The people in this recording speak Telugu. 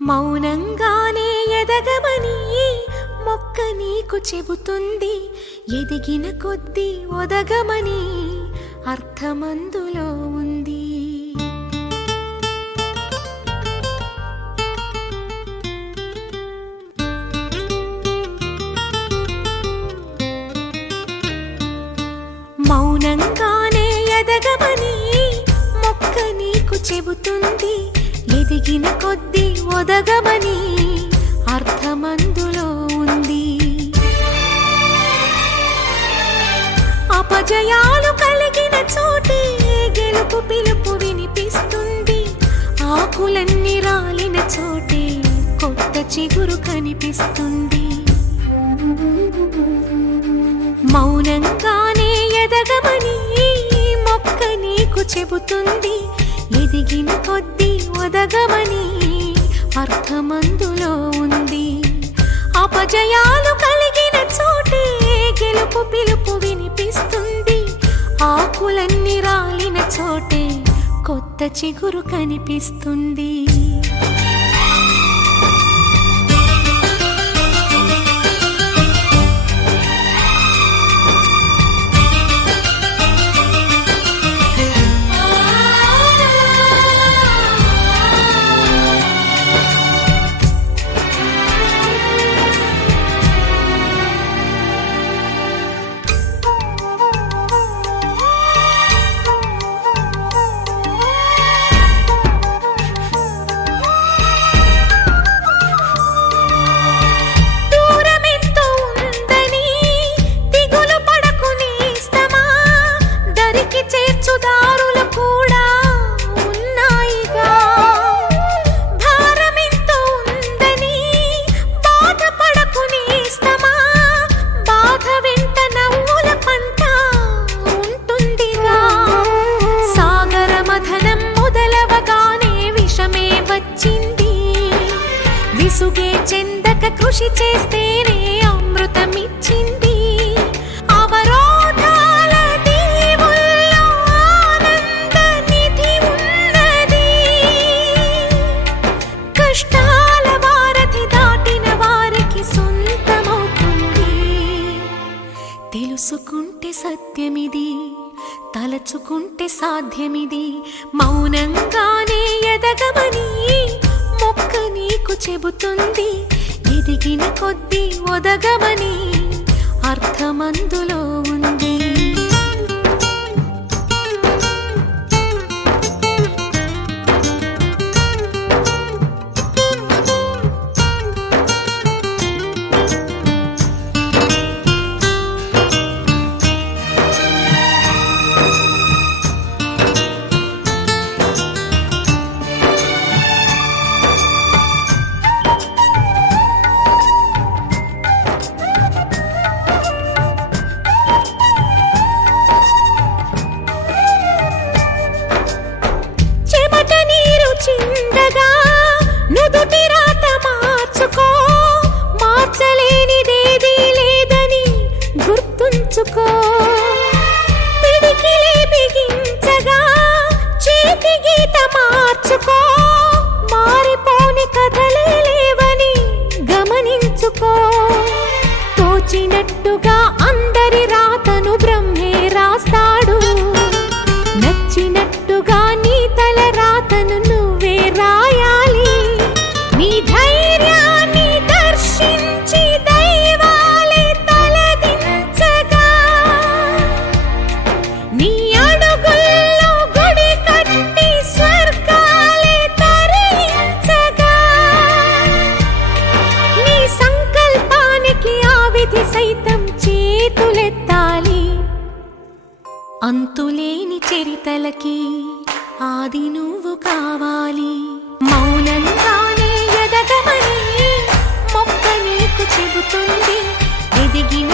మౌనంగానే ఎదగమని మొక్క నీకు చెబుతుంది. ఎదిగిన కొద్దీ ఒదగమని అర్థమందులో ఉంది. మౌనంగానే ఎదగమని మొక్క నీకు చెబుతుంది. ఎదిగిన కొద్దీ ఒదగమని అర్థమందులో ఉంది. అపజయాలు కలిగిన చోటే గెలుపు పిలుపు వినిపిస్తుంది. ఆకులన్నీ రాలిన చోటే కొత్త చిగురు కనిపిస్తుంది. మౌనంగానే ఎదగమని మొక్క నీకు చెబుతుంది. ఎదిగిన కొద్దీ ఒదగమని అర్థమందులో ఉంది. అపజయాలు కలిగిన చోటే గెలుపు పిలుపు వినిపిస్తుంది. ఆకులన్నీ రాలిన చోటే కొత్త చిగురు కనిపిస్తుంది. విసుగే చెందక కృషి చేస్తేనే అమృతమిచ్చింది. అవరోధాల దీవుల్లో ఆనంద నిధి ఉన్నది. కష్టాల వారధి దాటిన వారికి సొంతమవుతుంది. తెలుసుకుంటే సత్యమిది, తలచుకుంటే సాధ్యమిది. మౌనంగానే ఎదగమని మొక్క నీకు చెబుతుంది. ఎదిగిన కొద్దీ ఒదగమని అర్థమందులో ఉంది. చిందగా నుదుటి రాత మార్చుకో. మార్చలేనిదేదీ లేదని గుర్తుంచుకో. పిడికిలి బిగించగా చేతి గీత మార్చుకో. మారిపోని కథలే లేవని గమనించుకో. తోచినట్టుగా అందరి రాతను బ్రహ్మే రాస్తాడు. నచ్చినట్టుగా నీ తల రాతను నువ్వే రాయాలి. నీ ధైర్యాన్ని దర్శించి దైవాలే తలదించగా, నీ అడుగుల్లో గుడి కట్టి స్వర్గాలే తరించగా, నీ సంకల్పానికి ఆ విధి సైతం చేతులెత్తాలి. అంతులేని చరితలకి ఆది నువ్వు కావాలి. మౌనంగానే ఎదగమని మొక్క నీకు చెబుతుంది. ఎదిగిన